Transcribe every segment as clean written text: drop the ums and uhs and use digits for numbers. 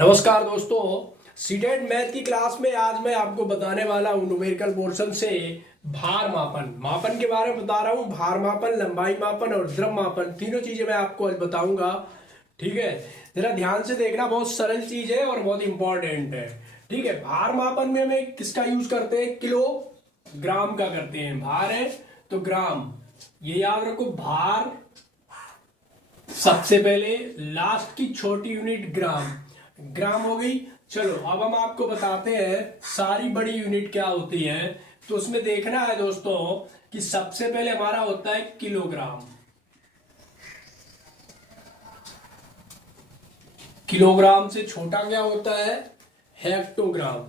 नमस्कार दोस्तों। CTET math की क्लास में आज मैं आपको बताने वाला हूँ न्यूमेरिकल पोर्शन से भार मापन मापन के बारे में बता रहा हूँ। भार मापन, लंबाई मापन और द्रव मापन, तीनों चीजें मैं आपको आज बताऊंगा। ठीक है, जरा ध्यान से देखना, बहुत सरल चीज है और बहुत इंपॉर्टेंट है। ठीक है, भार मापन में हमें किसका यूज करते हैं? किलो ग्राम का करते हैं। भार है तो ग्राम, ये याद रखो। भार सबसे पहले, लास्ट की छोटी यूनिट ग्राम, ग्राम हो गई। चलो अब हम आपको बताते हैं सारी बड़ी यूनिट क्या होती है। तो उसमें देखना है दोस्तों कि सबसे पहले हमारा होता है किलोग्राम। किलोग्राम से छोटा क्या होता है? हेक्टोग्राम।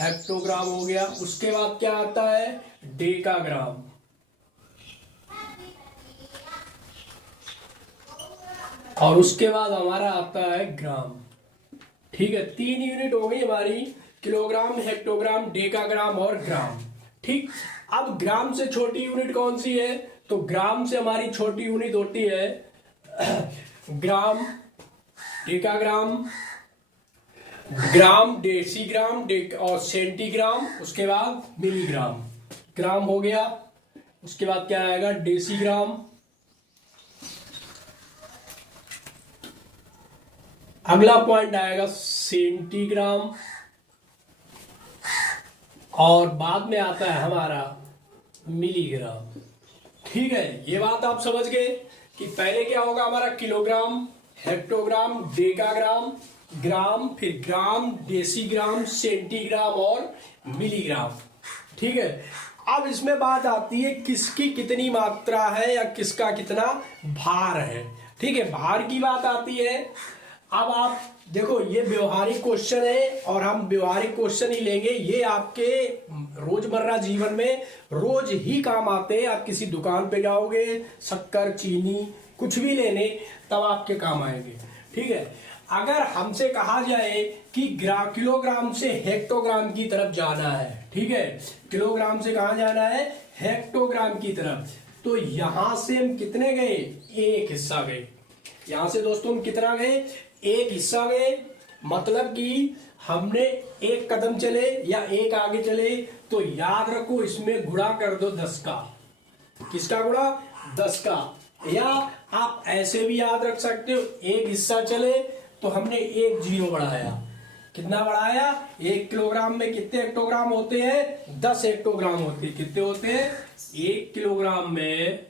हेक्टोग्राम हो गया। उसके बाद क्या आता है? डेकाग्राम। और उसके बाद हमारा आता है ग्राम। ठीक है, तीन यूनिट हो गई हमारी, किलोग्राम, हेक्टोग्राम, डेकाग्राम और ग्राम। ठीक, अब ग्राम से छोटी यूनिट कौन सी है? तो ग्राम से हमारी छोटी यूनिट होती है ग्राम, डेकाग्राम, ग्राम, डेसीग्राम, और सेंटीग्राम, उसके बाद मिलीग्राम। ग्राम हो गया, उसके बाद क्या आएगा? डेसीग्राम, अगला पॉइंट आएगा सेंटीग्राम, और बाद में आता है हमारा मिलीग्राम। ठीक है, ये बात आप समझ गए कि पहले क्या होगा हमारा? किलोग्राम, हेक्टोग्राम, डेकाग्राम, ग्राम, फिर ग्राम, डेसीग्राम, सेंटीग्राम और मिलीग्राम। ठीक है, अब इसमें बात आती है किसकी कितनी मात्रा है या किसका कितना भार है। ठीक है, भार की बात आती है। अब आप देखो, ये व्यवहारिक क्वेश्चन है और हम व्यवहारिक क्वेश्चन ही लेंगे। ये आपके रोजमर्रा जीवन में रोज ही काम आते हैं। आप किसी दुकान पे जाओगे, शक्कर, चीनी कुछ भी लेने, तब आपके काम आएंगे। ठीक है, अगर हमसे कहा जाए कि किलोग्राम से हेक्टोग्राम की तरफ जाना है, ठीक है, किलोग्राम से कहा जाना है? हेक्टोग्राम की तरफ। तो यहां से हम कितने गए? एक हिस्सा गए। यहां से दोस्तों हम कितना गए? एक हिस्सा गए। मतलब कि हमने एक कदम चले या एक आगे चले, तो याद रखो इसमें गुणा कर दो 10 का। किसका गुणा? 10 का। या आप ऐसे भी याद रख सकते हो, एक हिस्सा चले तो हमने एक जीरो बढ़ाया। कितना बढ़ाया? 1 किलोग्राम में कितने हेक्टोग्राम होते हैं? 10 हेक्टोग्राम होते हैं। कितने होते हैं? 1 किलोग्राम में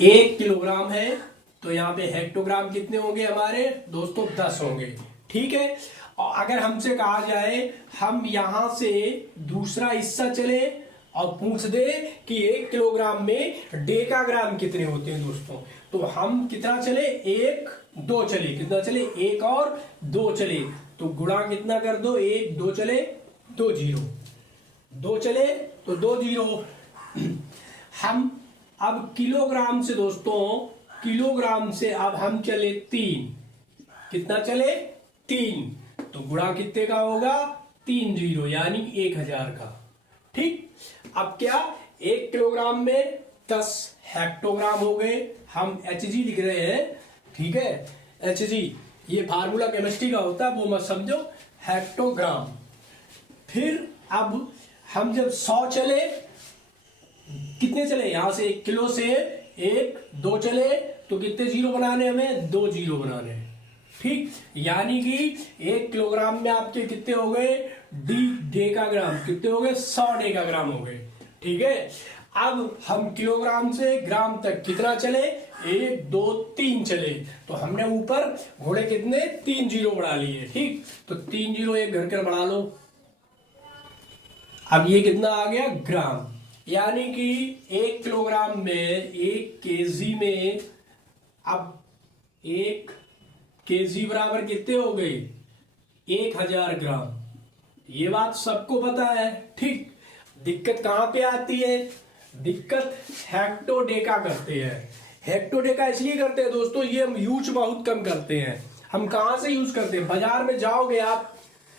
1 किलोग्राम है, तो यहाँ पे हेक्टोग्राम कितने होंगे हमारे दोस्तों? 10 होंगे। ठीक है, और अगर हमसे कहा जाए हम यहां से दूसरा हिस्सा चले और पूछ दे कि 1 किलोग्राम में डेकाग्राम कितने होते हैं दोस्तों, तो हम कितना चले? 1 2 चले। कितना चले? 1 और 2 चले। तो गुणा कितना कर दो? 1 2 चले 2 जीरो, 2 चले तो 2 जीरो। हम अब किलोग्राम से दोस्तों, किलोग्राम से अब हम चले 3। कितना चले? 3। तो गुणा कितने का होगा? 3 जीरो, यानी 1000 का। ठीक, अब क्या? 1 किलोग्राम में 10 हेक्टोग्राम हो गए। हम HG लिख रहे हैं। ठीक है, HG ये फार्मूला केमिस्ट्री का होता है, वो मत समझो। हेक्टोग्राम। फिर अब हम जब 100 चले, कितने चले? यहां से 1 किलो से 1 2 चले, तो कितने जीरो बनाने हमें? 2 जीरो बनाने। ठीक, यानी कि 1 किलोग्राम में आपके कितने हो गए? डेकाग्राम कितने हो गए? 100 डेकाग्राम हो गए। ठीक है, अब हम किलोग्राम से ग्राम तक कितना चले? 1 2 3 चले, तो हमने ऊपर घोड़े कितने? 3 जीरो बढ़ा लिए। ठीक, तो 3 जीरो एक घर कर बढ़ा लो। अब ये कितना आ गया? ग्राम। यानी कि 1 किलोग्राम में, 1 केजी में, अब 1 केजी बराबर कितने हो गए? 1000 ग्राम। ये बात सबको पता है। ठीक, दिक्कत कहां पे आती है? दिक्कत हेक्टोडेका करते हैं। हेक्टोडेका इसलिए करते हैं दोस्तों, ये हम यूज बहुत कम करते हैं। हम कहां से यूज करते हैं? बाजार में जाओगे आप,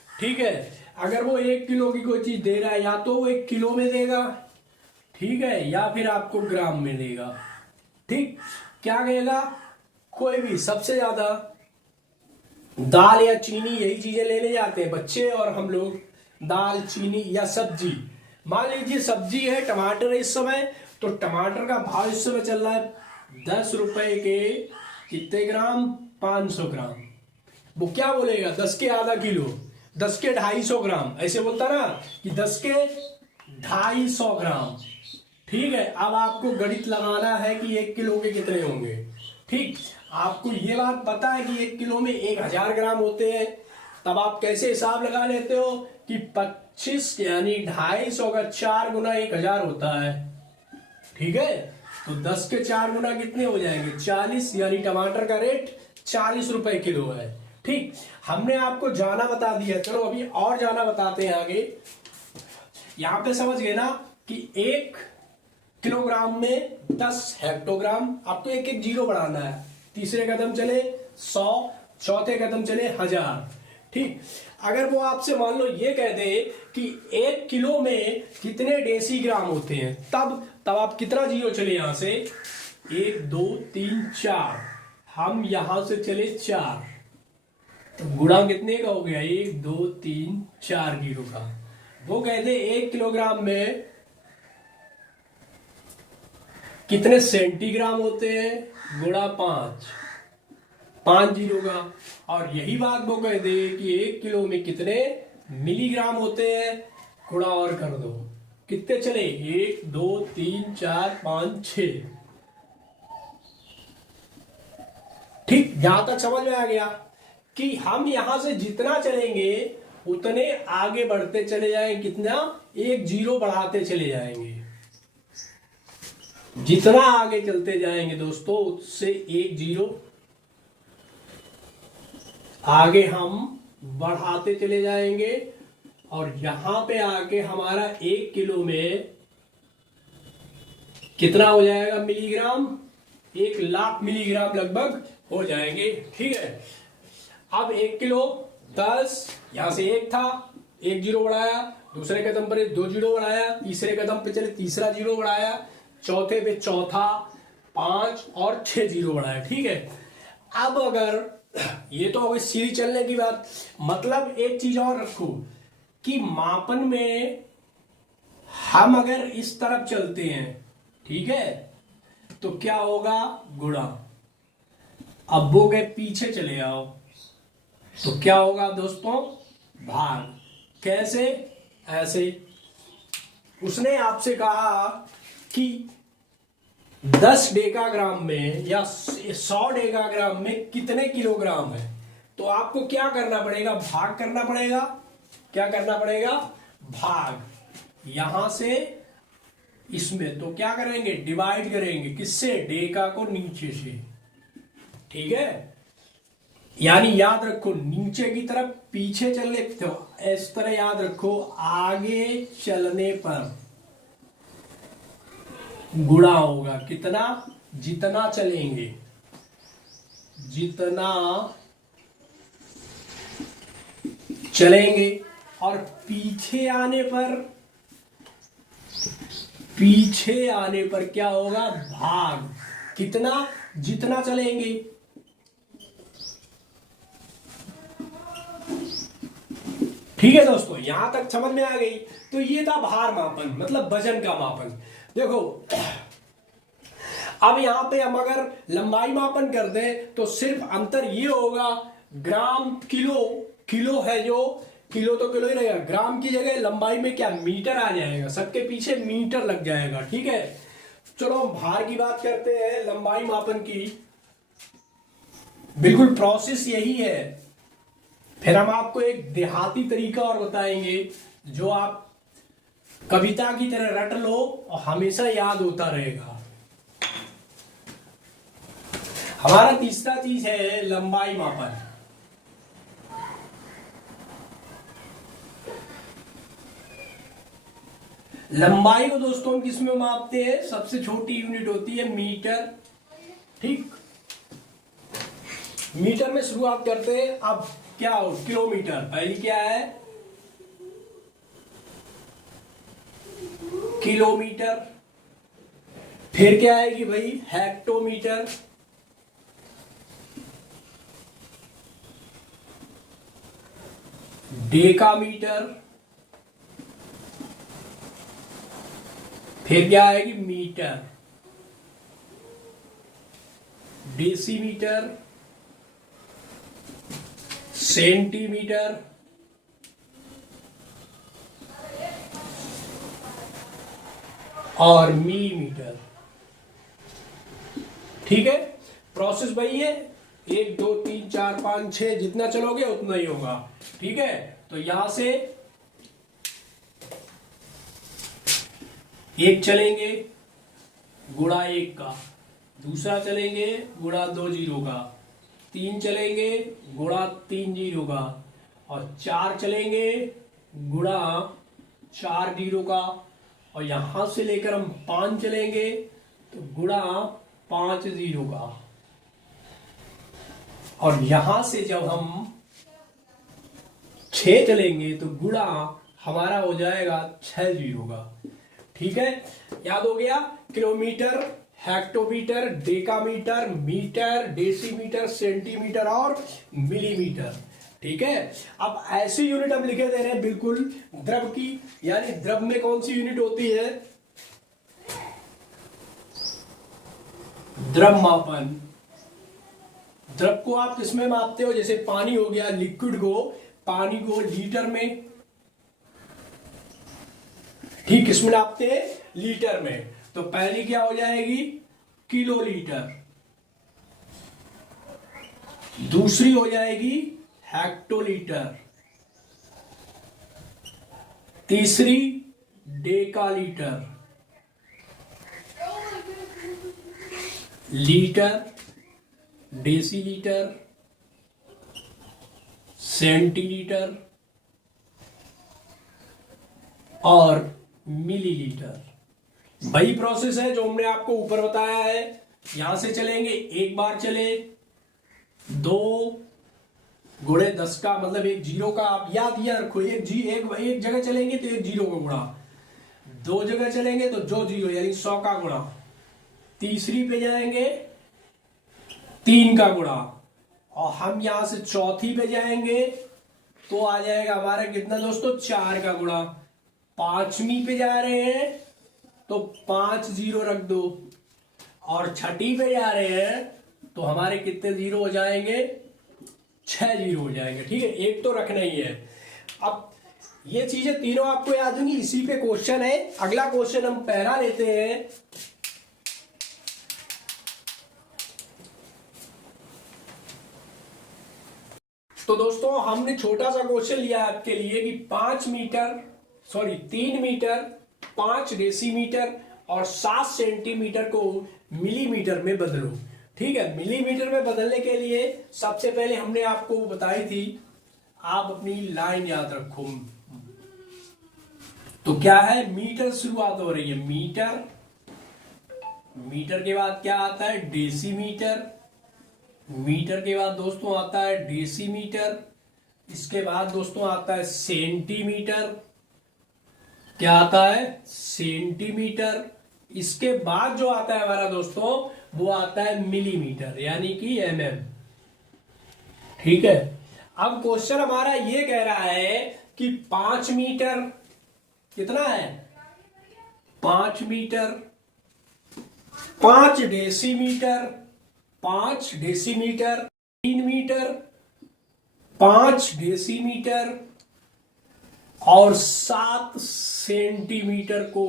ठीक है, अगर वो 1 किलो की कोई चीज दे रहा है, या तो वो 1 किलो में देगा, ठीक है, या फिर आपको ग्राम में देगा। ठीक, क्या कहेगा, कोई भी सबसे ज्यादा दाल या चीनी यही चीजें लेने जाते हैं बच्चे और हम लोग, दाल चीनी या सब्जी। मान लीजिए सब्जी है टमाटर है इस समय, तो टमाटर का भाव इस समय चल रहा है 10 रुपए के कितने ग्राम, 500 ग्राम। वो क्या बोलेगा, 10 के आधा किलो, 10 के 250 ग्राम, ऐसे बोलता ना कि 10 के 250 ग्राम। ठीक है, अब आपको गणित लगाना है कि 1 किलो के कितने होंगे। ठीक, आपको ये बात पता है कि 1 किलो में 1000 ग्राम होते हैं, तब आप कैसे हिसाब लगा लेते हो कि 25 यानी 250 का 4 गुना 1000 होता है। ठीक है, तो 10 के 4 गुना कितने हो जाएंगे, 40, यानी टमाटर का रेट 40 रुपए किलो है। ठीक, हमने आपको जाना बता दिया, चलो अभी और जाना बताते हैं आगे। यहां पे समझ गए ना कि 1 किलोग्राम में 10 हेक्टोग्राम। आपको एक एक जीरो बढ़ाना है, तीसरे कदम चले 100, चौथे कदम चले 1000। ठीक, अगर वो आपसे मान लो ये कह दे कि 1 किलो में कितने डेसीग्राम होते हैं, तब आप कितना जीरो चले यहां से, 1 2 3 4, हम यहां से चले 4, तो गुणा कितने का हो गया, 1 2 3 4 जीरो का। वो कहते 1 किलोग्राम में कितने सेंटीग्राम होते हैं, गुणा 5 जीरो का। और यही बात वो कह दे कि 1 किलो में कितने मिलीग्राम होते हैं, गुणा और कर दो, कितने चले, 1 2 3 4 5 6। ठीक, यहां तक समझ में आ गया कि हम यहां से जितना चलेंगे उतने आगे बढ़ते चले जाएंगे, कितना, 1 जीरो बढ़ाते चले जाएंगे। जितना आगे चलते जाएंगे दोस्तों उससे 1 जीरो आगे हम बढ़ाते चले जाएंगे। और यहां पे आके हमारा 1 किलो में कितना हो जाएगा मिलीग्राम, 1,00,000 मिलीग्राम लगभग हो जाएंगे। ठीक है, अब 1 किलो 10, यहां से 1 था, 1 जीरो बढ़ाया, दूसरे कदम पर 2 जीरो बढ़ाया, तीसरे कदम पे चले तीसरा जीरो बढ़ाया, चौथे पे चौथा, 5 और 6 जीरो बढ़ाया। ठीक है, अब अगर ये तो हो गई सीधी चलने की बात, मतलब एक चीज और रखो कि मापन में हम अगर इस तरफ चलते हैं, ठीक है, तो क्या होगा, गुणा। अब वो गए पीछे चले आओ, तो क्या होगा दोस्तों, भाग। कैसे, ऐसे। उसने आपसे कहा कि 10 डेकाग्राम में या 100 डेकाग्राम में कितने किलोग्राम है, तो आपको क्या करना पड़ेगा, भाग करना पड़ेगा। क्या करना पड़ेगा, भाग। यहां से इसमें तो क्या करेंगे, डिवाइड करेंगे, किससे, डेका को नीचे से। ठीक है, यानी याद रखो नीचे की तरफ पीछे चलने, तो इस तरह याद रखो, आगे चलने पर गुणा होगा, कितना, जितना चलेंगे, जितना चलेंगे। और पीछे आने पर क्या होगा, भाग, कितना, जितना चलेंगे। ठीक है दोस्तों, यहां तक समझ में आ गई। तो ये था भार मापन, मतलब वजन का मापन। देखो अब यहां पे हम अगर लंबाई मापन कर दें तो सिर्फ अंतर ये होगा, ग्राम किलो, किलो है जो, किलो तो किलो ही रहेगा, ग्राम की जगह लंबाई में क्या, मीटर आ जाएगा, सबके पीछे मीटर लग जाएगा। ठीक है, चलो भार की बात करते हैं, लंबाई मापन की बिल्कुल प्रोसेस यही है। फिर हम आपको एक देहाती तरीका और बताएंगे जो आप कविता की तरह रट लो और हमेशा याद होता रहेगा। हमारा तीसरा चीज है लंबाई मापन। लंबाई को दोस्तों हम किसमें मापते हैं, सबसे छोटी यूनिट होती है मीटर। ठीक, मीटर में शुरुआत करते हैं। अब क्या हो, किलोमीटर, पहली क्या है, किलोमीटर। फिर क्या आएगी भाई, हेक्टोमीटर, डेकामीटर, फिर क्या आएगी, मीटर, डेसीमीटर, सेंटीमीटर, और मिलीमीटर। ठीक है, प्रोसेस वही है, 1 2 3 4 5 6, जितना चलोगे उतना ही होगा। ठीक है, तो यहां से एक चलेंगे गुणा 1 का, दूसरा चलेंगे गुणा 2 जीरो का, 3 चलेंगे गुणा 3 जीरो का, और 4 चलेंगे गुणा 4 जीरो का, और यहां से लेकर हम 5 चलेंगे तो गुणा 5 जीरो का, और यहां से जब हम 6 चलेंगे तो गुणा हमारा हो जाएगा 6 जीरो का। ठीक है, याद हो गया, kilometre, hectometre, decametre, metre, decimetre, centimetre और मिलीमीटर। ठीक है, अब ऐसी यूनिट हम लिखे दे रहे हैं बिल्कुल द्रव की, यानी द्रव में कौन सी यूनिट होती है, द्रव्यमापन। द्रव को आप किसमें मापते हो, जैसे पानी हो गया, लिक्विड को, पानी को लीटर में, ठीक किसमें नापते हैं, लीटर में। तो पहली क्या हो जाएगी, किलो लीटर, दूसरी हो जाएगी हेक्टोलीटर, तीसरी डेकालीटर, लीटर, डेसीलीटर, सेंटीलीटर और मिलीलीटर। वही प्रोसेस है जो हमने आपको ऊपर बताया है। यहां से चलेंगे, एक बार चले 2 गुणे 10 का मतलब 1 जीरो का, आप याद रखो, एक जगह चलेंगे तो 1 जीरो का गुणा, 2 जगह चलेंगे तो 2 जीरो यानी 100 का गुणा, तीसरी पे जाएंगे 3 का गुणा, और हम यहां से चौथी पे जाएंगे तो आ जाएगा हमारा कितना दोस्तों, 4 का गुणा, पांचवी पे जा रहे हैं तो 5 जीरो रख दो, और छठी पे जा रहे हैं तो हमारे कितने जीरो हो जाएंगे, 6 जीरो हो जाएंगे। ठीक है, एक तो रखना ही है। अब ये चीजें तीनों आपको याद होंगी, इसी पे क्वेश्चन है। अगला क्वेश्चन हम पहला लेते हैं। तो दोस्तों हमने छोटा सा क्वेश्चन लिया आपके लिए कि 3 मीटर 5 डेसीमीटर और 7 सेंटीमीटर को मिलीमीटर में बदलो। ठीक है, मिलीमीटर में बदलने के लिए सबसे पहले हमने आपको बताई थी, आप अपनी लाइन याद रखो। तो क्या है, मीटर शुरुआत हो रही है, मीटर, मीटर के बाद क्या आता है, डेसीमीटर, मीटर के बाद दोस्तों आता है डेसीमीटर, इसके बाद दोस्तों आता है सेंटीमीटर, क्या आता है, सेंटीमीटर, इसके बाद जो आता है हमारा दोस्तों वो आता है मिलीमीटर यानी कि mm। ठीक है, अब क्वेश्चन हमारा ये कह रहा है कि 5 मीटर कितना है, 5 metre, 5 decimetre, 5 decimetre, 3 metre, 5 decimetre और 7 सेंटीमीटर को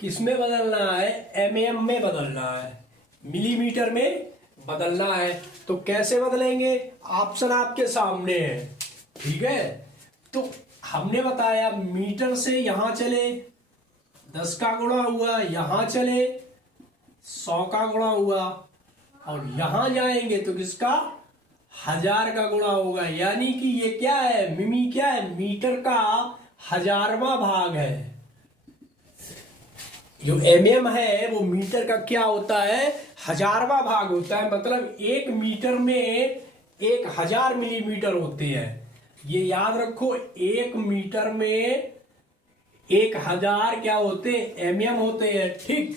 किसमें बदलना है, एमएम में बदलना है, मिलीमीटर में बदलना है। तो कैसे बदलेंगे, ऑप्शन आपके सामने है। ठीक है, तो हमने बताया मीटर से यहां चले 10 का गुणा हुआ, यहां चले 100 का गुणा हुआ, और यहां जाएंगे तो किसका, 1000 का गुणा होगा, यानी कि ये क्या है, मिमी क्या है, मीटर का 1000वां भाग है। जो एमएम है वो मीटर का क्या होता है, 1000वां भाग होता है, मतलब 1 मीटर में 1000 मिलीमीटर होते हैं। ये याद रखो, 1 मीटर में 1000 क्या होते हैं, एमएम होते हैं। ठीक,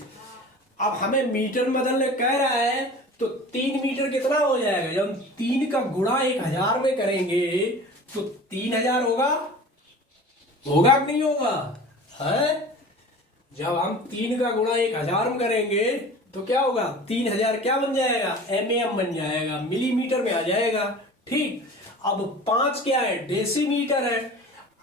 अब हमें मीटर में बदलने कह रहा है, तो 3 मीटर कितना हो जाएगा? जब हम 3 का गुणा 1000 में करेंगे तो 3000 होगा, होगा कि नहीं होगा? है, जब हम 3 का गुणा 1000 में करेंगे तो क्या होगा? 3000 क्या बन जाएगा? mm बन जाएगा, मिलीमीटर में आ जाएगा। ठीक, अब 5 क्या है? डेसीमीटर है।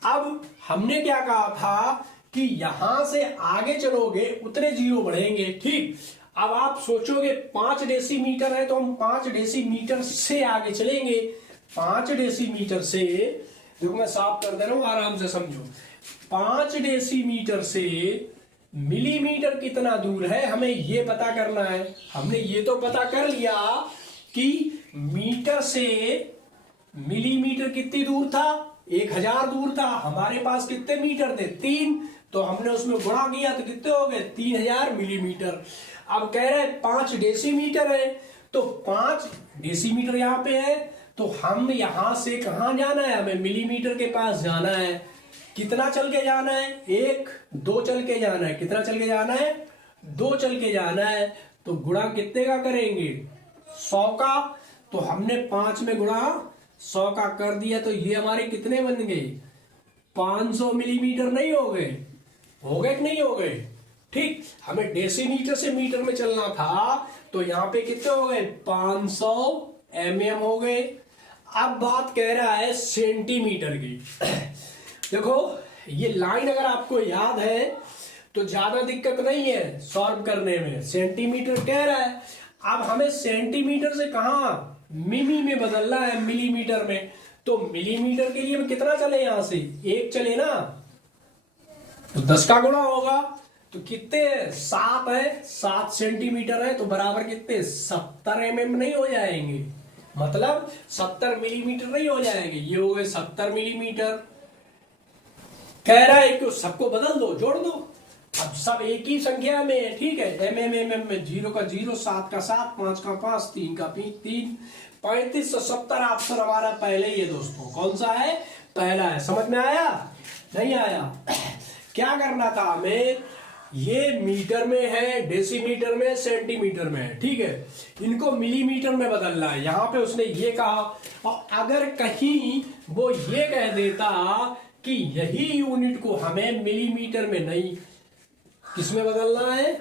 अब हमने क्या कहा था कि यहां से आगे चलोगे उतने जीरो बढ़ेंगे। ठीक, अब आप सोचोगे 5 डेसीमीटर है तो हम 5 डेसीमीटर से आगे चलेंगे। 5 डेसीमीटर से, देखो मैं साफ कर दे रहा हूं, आराम से समझो। 5 डेसीमीटर से मिलीमीटर कितना दूर है हमें ये पता करना है। हमने ये तो पता कर लिया कि मीटर से मिलीमीटर कितनी दूर था? 1000 दूर था। हमारे पास कितने मीटर थे? 3, तो हमने उसमें गुणा किया तो कितने हो गए? 3000 मिलीमीटर। अब कह रहे हैं 5 डेसीमीटर है, तो 5 डेसीमीटर यहाँ पे है, तो हम यहां से कहां जाना है? हमें मिलीमीटर के पास जाना है। कितना चल के जाना है? 1, 2 चल के जाना है। कितना चल के जाना है? 2 चल के जाना है। तो गुणा कितने का करेंगे? 100 का। तो हमने 5 में गुणा 100 का कर दिया, तो ये हमारे कितने बन गए? 500 मिलीमीटर नहीं हो गए? हो गए कि नहीं हो गए? ठीक, हमें डेसीमीटर से मीटर में चलना था, तो यहां पे कितने हो गए? 500 mm हो गए। अब बात कह रहा है सेंटीमीटर की। देखो, ये लाइन अगर आपको याद है तो ज्यादा दिक्कत नहीं है सॉल्व करने में। सेंटीमीटर कह रहा है, अब हमें सेंटीमीटर से कहा मिमी में बदलना है, मिलीमीटर में। तो मिलीमीटर के लिए हम कितना चले? यहां से 1 चले ना, तो 10 का गुणा होगा, तो कितने? 7 है, 7 सेंटीमीटर है, तो बराबर कितने? 70 mm नहीं हो जाएंगे? मतलब 70 मिलीमीटर नहीं हो जाएंगे, ये हो गए 70 मिलीमीटर। कह रहा है कि सबको बदल दो, जोड़ दो। अब सब एक ही संख्या में है, ठीक है। mm में 0 का 0, 7 का 7, 5 का 5, 3 का 3, 3570 ऑप्शन हमारा पहले ही है दोस्तों। कौन सा है? पहला है। समझ में आया? नहीं आया? क्या करना था हमें? ये मीटर में है, डेसीमीटर में, सेंटीमीटर में है, ठीक है। इनको मिलीमीटर में बदलना है। यहां पे उसने ये कहा, और अगर कहीं वो ये कह देता कि यही यूनिट को हमें मिलीमीटर में नहीं, किसमें बदलना है?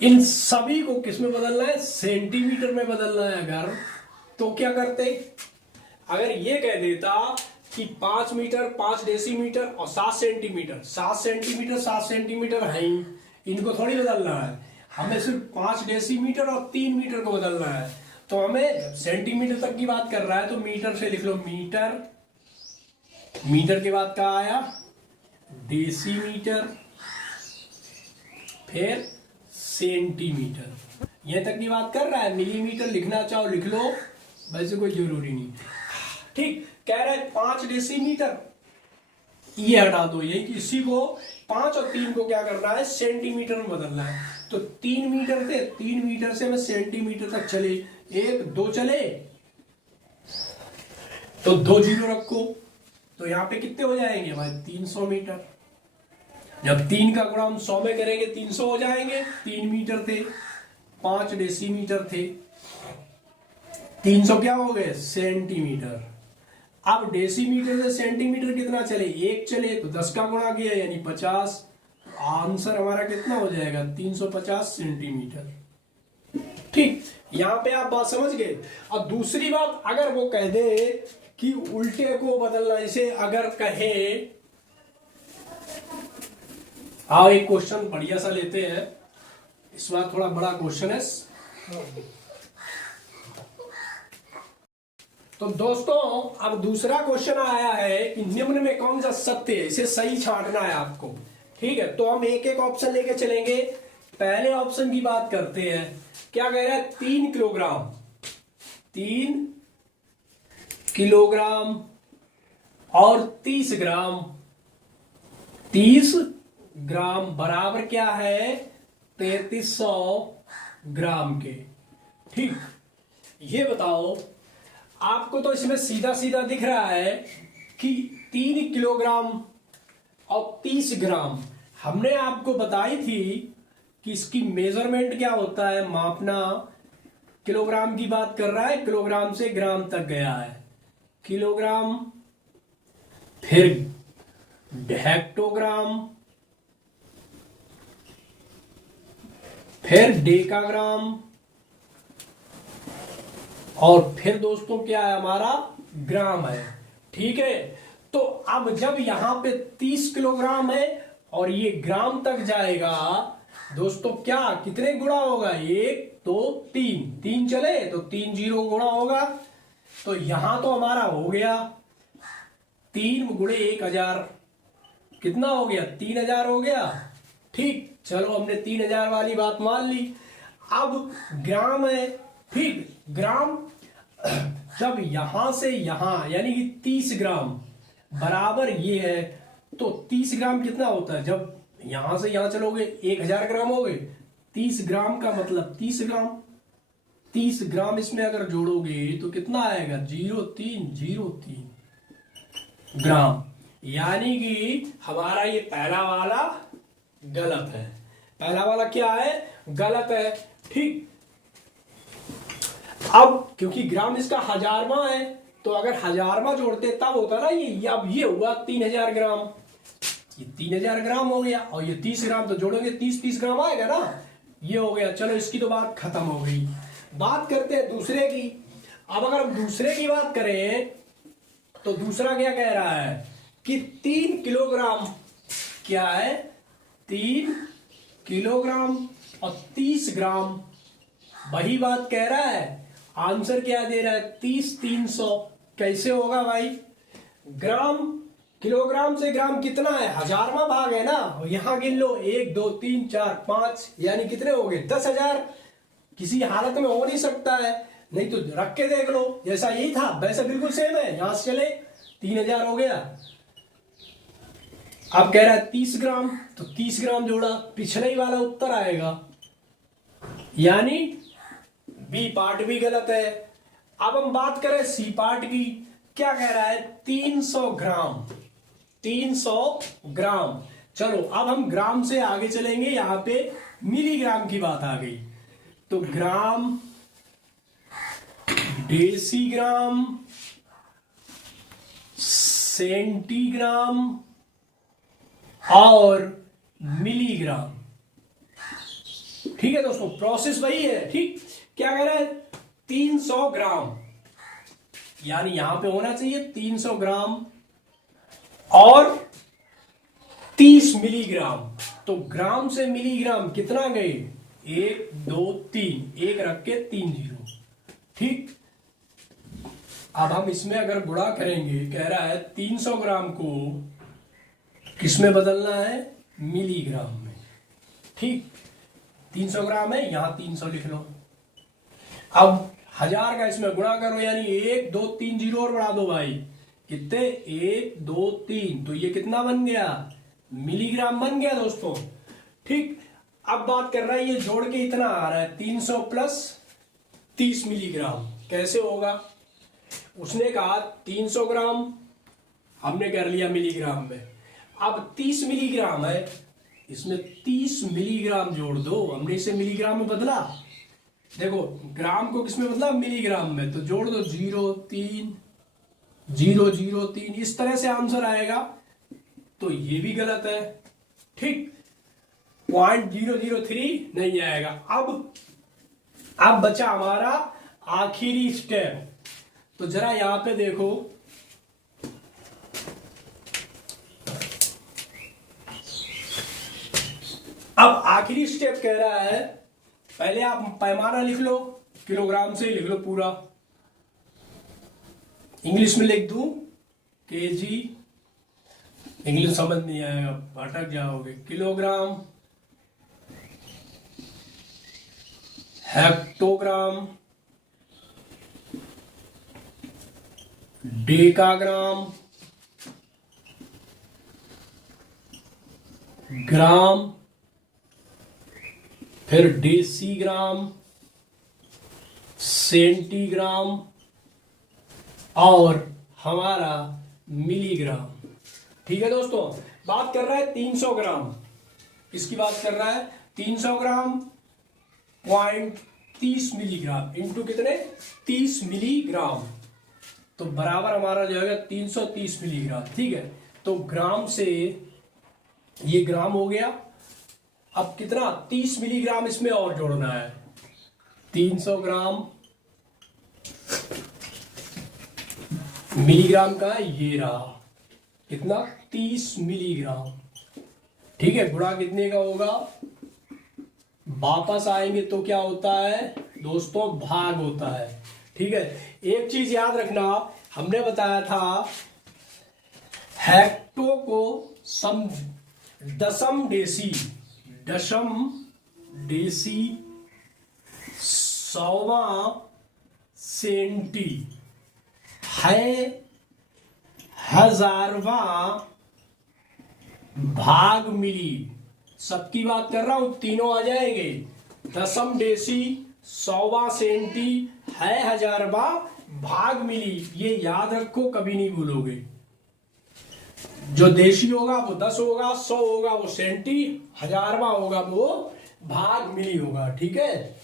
इन सभी को किसमें बदलना है? सेंटीमीटर में बदलना है। अगर तो क्या करते? अगर ये कह देता कि 5 मीटर, 5 डेसीमीटर और 7 सेंटीमीटर, 7 सेंटीमीटर 7 सेंटीमीटर है ही, इनको थोड़ी बदलना है। हमें सिर्फ 5 डेसीमीटर और 3 मीटर को बदलना है। तो हमें सेंटीमीटर तक की बात कर रहा है, तो मीटर से लिख लो मीटर। मीटर के बाद क्या आया? डेसीमीटर, फिर सेंटीमीटर। यह तक की बात कर रहा है। मिलीमीटर लिखना चाहो लिख लो, वैसे कोई जरूरी नहीं। ठीक, कह रहा है 5 डेसीमीटर, ये हटा दो, यही इसी को 5 और 3 को क्या करना है? सेंटीमीटर में बदलना है। तो 3 मीटर थे, 3 मीटर से हमें सेंटीमीटर तक चले, 1, 2 चले, तो 2 जीरो रखो, तो यहां पे कितने हो जाएंगे भाई? 300 मीटर। जब 3 का गुणा हम 100 में करेंगे 300 हो जाएंगे। 3 मीटर थे, 5 डेसीमीटर थे, 300 क्या हो गए? सेंटीमीटर। अब डेसीमीटर से सेंटीमीटर कितना चले? 1 चले, तो 10 का गुणा किया यानी 50। आंसर हमारा कितना हो जाएगा? 350 सेंटीमीटर। ठीक, यहां पे आप बात समझ गए। और दूसरी बात, अगर वो कह दे कि उल्टे को बदलना, इसे अगर कहे, आओ एक क्वेश्चन बढ़िया सा लेते हैं, इस बार थोड़ा बड़ा क्वेश्चन है। तो दोस्तों अब दूसरा क्वेश्चन आया है कि निम्न में कौन सा सत्य है, इसे सही छांटना है आपको, ठीक है। तो हम एक एक ऑप्शन लेके चलेंगे। पहले ऑप्शन की बात करते हैं। क्या कह रहा है? 3 किलोग्राम, 3 किलोग्राम और 30 ग्राम, 30 ग्राम बराबर क्या है? 3300 ग्राम के। ठीक, ये बताओ, आपको तो इसमें सीधा सीधा दिख रहा है कि 3 किलोग्राम और 30 ग्राम, हमने आपको बताई थी कि इसकी मेजरमेंट क्या होता है, मापना। किलोग्राम की बात कर रहा है, किलोग्राम से ग्राम तक गया है, किलोग्राम, फिर हेक्टोग्राम, फिर डेकाग्राम, और फिर दोस्तों क्या है हमारा, ग्राम है। ठीक है, तो अब जब यहां पे 30 किलोग्राम है और ये ग्राम तक जाएगा दोस्तों, क्या कितने गुणा होगा, 1 2 3, 3 चले तो 3 जीरो गुणा होगा। तो यहां तो हमारा हो गया 3 गुणे 1000, कितना हो गया, 3000 हो गया। ठीक, चलो हमने 3000 वाली बात मान ली। अब ग्राम है, ठीक, ग्राम जब यहां से यहां यानी कि 30 ग्राम बराबर ये है, तो 30 ग्राम कितना होता है, जब यहां से यहां चलोगे 1000 ग्राम हो गए, 30 ग्राम का मतलब 30 ग्राम, 30 ग्राम इसमें अगर जोड़ोगे तो कितना आएगा, 0303 ग्राम। यानी कि हमारा ये पहला वाला गलत है, पहला वाला क्या है, गलत है। ठीक, अब क्योंकि ग्राम इसका हजारवा है, तो अगर हजारवा जोड़ते तब होता ना ये, अब ये हुआ 3000 ग्राम, ये 3000 ग्राम हो गया, और ये 30 ग्राम तो जोड़ोगे 30 ग्राम आएगा ना, ये हो गया। चलो इसकी तो बात खत्म हो गई। बात करते हैं दूसरे की। अब अगर हम दूसरे की बात करें तो दूसरा क्या कह रहा है कि 3 किलोग्राम, क्या है, 3 किलोग्राम और 30 ग्राम, वही बात कह रहा है। आंसर क्या दे रहा है, 30 300। कैसे होगा भाई, ग्राम, किलोग्राम से ग्राम कितना है, हजारवा भाग है ना, यहां गिन लो 1 2 3 4 5, यानी कितने हो गए, 10,000। किसी हालत में हो नहीं सकता है, नहीं तो रख के देख लो, जैसा यही था वैसा बिल्कुल सेम है, यहां से चले 3000 हो गया। अब कह रहा है 30 ग्राम, तो 30 ग्राम जोड़ा, पिछले ही वाला उत्तर आएगा, यानी बी पार्ट भी गलत है। अब हम बात करें सी पार्ट की, क्या कह रहा है, 300 ग्राम, 300 ग्राम। चलो अब हम ग्राम से आगे चलेंगे, यहां पे मिलीग्राम की बात आ गई, तो ग्राम, डेसीग्राम, सेंटीग्राम और मिलीग्राम। ठीक है दोस्तों, प्रोसेस वही है। ठीक, क्या कह रहा है, 300 ग्राम, यानी यहां पे होना चाहिए 300 ग्राम और 30 मिलीग्राम। तो ग्राम से मिलीग्राम कितना गए, 1 2 3, एक रख के 3 जीरो। ठीक, अब हम इसमें अगर गुणा करेंगे, कह रहा है 300 ग्राम को किसमें बदलना है, मिलीग्राम में। ठीक, 300 ग्राम है, यहां 300 लिख लो। अब 1000 का इसमें गुणा करो, यानी 1 2 3 जीरो और बढ़ा दो भाई, कितने, 1 2 3, तो ये कितना बन गया, मिलीग्राम बन गया दोस्तों। ठीक, अब बात कर रहा है, ये जोड़ के इतना आ रहा है 300 प्लस 30 मिलीग्राम, कैसे होगा। उसने कहा 300 ग्राम, हमने कर लिया मिलीग्राम में। अब 30 मिलीग्राम है, इसमें 30 मिलीग्राम जोड़ दो, हमने इसे मिलीग्राम में बदला, देखो ग्राम को किसमें बदला, मिलीग्राम में, तो जोड़ दो 0 3 0 0 3, इस तरह से आंसर आएगा। तो ये भी गलत है। ठीक, 0.003 नहीं आएगा। अब बचा हमारा आखिरी स्टेप, तो जरा यहां पे देखो, अब आखिरी स्टेप कह रहा है, पहले आप पैमाना लिख लो, किलोग्राम से ही लिख लो पूरा, इंग्लिश में लिख दूं केजी, इंग्लिश समझ नहीं आएगा, भटक जाओगे। किलोग्राम, हेक्टोग्राम, डेकाग्राम, ग्राम, फिर डेसीग्राम, सेंटीग्राम और हमारा मिलीग्राम। ठीक है दोस्तों, बात कर रहा है 300 ग्राम, किसकी बात कर रहा है? 300 ग्राम पॉइंट 30 मिलीग्राम इंटू कितने? 30 मिलीग्राम, तो बराबर हमारा जो है 330 मिलीग्राम। ठीक है, तो ग्राम से ये ग्राम हो गया। अब कितना? 30 मिलीग्राम इसमें और जोड़ना है। 300 ग्राम मिलीग्राम का ये रहा कितना? 30 मिलीग्राम। ठीक है, गुणा कितने का होगा? वापस आएंगे तो क्या होता है दोस्तों? भाग होता है। ठीक है, एक चीज याद रखना, हमने बताया था हेक्टो को दशम डेसी 100वां सेंटी है 1000वां भाग मिली। सबकी बात कर रहा हूं, तीनों आ जाएंगे। दशम डेसी 100वां सेंटी है 1000वां भाग मिली। ये याद रखो, कभी नहीं भूलोगे। जो देशी होगा वो 10 होगा, 100 होगा वो सेंटी, 1000वां होगा वो भाग मिली होगा। ठीक है,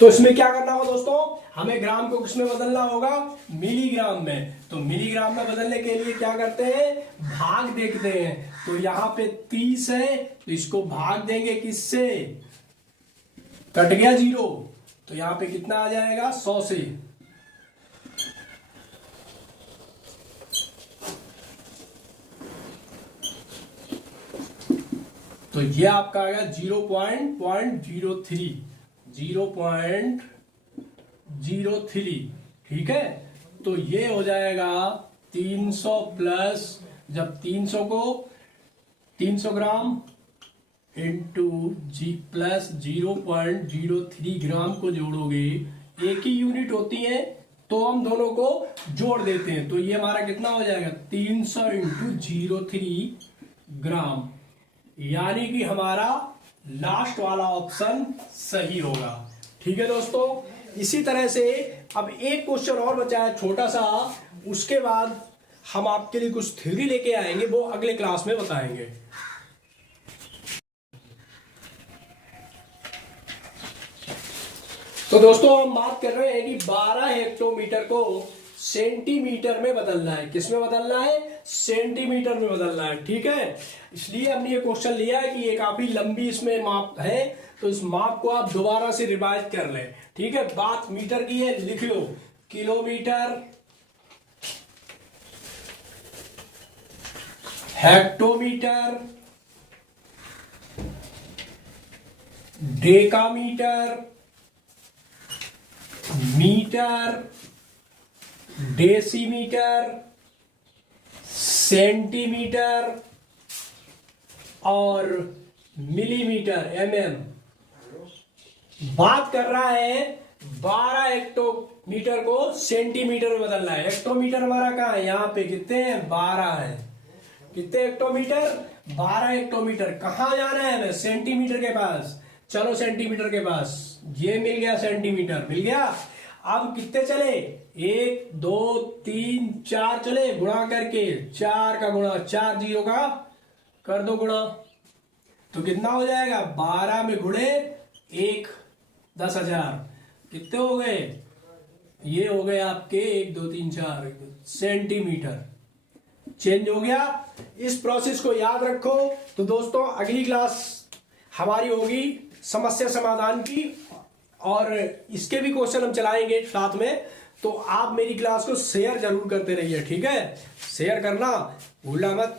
तो इसमें क्या करना होगा दोस्तों? हमें ग्राम को किसमें बदलना होगा? मिलीग्राम में। तो मिलीग्राम में बदलने के लिए क्या करते हैं? भाग देखते हैं। तो यहां पे 30 है, तो इसको भाग देंगे किससे? कट गया 0, तो यहां पे कितना आ जाएगा? 100 से। तो ये आपका आ गया 0.03। ठीक है, तो ये हो जाएगा 300 प्लस, जब 300 ग्राम इंटू जी प्लस 0.03 ग्राम को जोड़ोगे, एक ही यूनिट होती है तो हम दोनों को जोड़ देते हैं। तो ये हमारा कितना हो जाएगा? 300 इंटू 03 ग्राम, यानी कि हमारा लास्ट वाला ऑप्शन सही होगा। ठीक है दोस्तों, इसी तरह से अब एक क्वेश्चन और बचा है छोटा सा, उसके बाद हम आपके लिए कुछ थ्योरी लेके आएंगे, वो अगले क्लास में बताएंगे। तो दोस्तों हम बात कर रहे हैं कि 12 हेक्टोमीटर को सेंटीमीटर में बदलना है। किस में बदलना है? सेंटीमीटर में बदलना है। ठीक है, इसलिए हमने ये क्वेश्चन लिया है कि ये काफी लंबी इसमें माप है, तो इस माप को आप दोबारा से रिवाइज कर लें। ठीक है, बात मीटर की है, लिख लो kilometre, hectometre, decametre, metre, decimetre, centimetre और मिलीमीटर mm। बात कर रहा है 12 हेक्टोमीटर को सेंटीमीटर में बदलना है। हेक्टोमीटर हमारा कहाँ है? यहाँ पे कितने हैं? 12 है। कितने हेक्टोमीटर? 12 हेक्टोमीटर। कहाँ जाना है हमें? सेंटीमीटर के पास। चलो सेंटीमीटर के पास, ये मिल गया, सेंटीमीटर मिल गया। अब कितने चले? 1 2 3 4 चले, गुणा करके 4 का गुणा 4 0 का कर दो गुणा, तो कितना हो जाएगा? 12 में गुणे 1 10,000, कितने हो गए? ये हो गए आपके 1 2 3 4 सेंटीमीटर। चेंज हो गया। इस प्रोसेस को याद रखो। तो दोस्तों अगली क्लास हमारी होगी समस्या समाधान की, और इसके भी क्वेश्चन हम चलाएंगे साथ में। तो आप मेरी क्लास को शेयर जरूर करते रहिए। ठीक है, शेयर करना भूलना मत।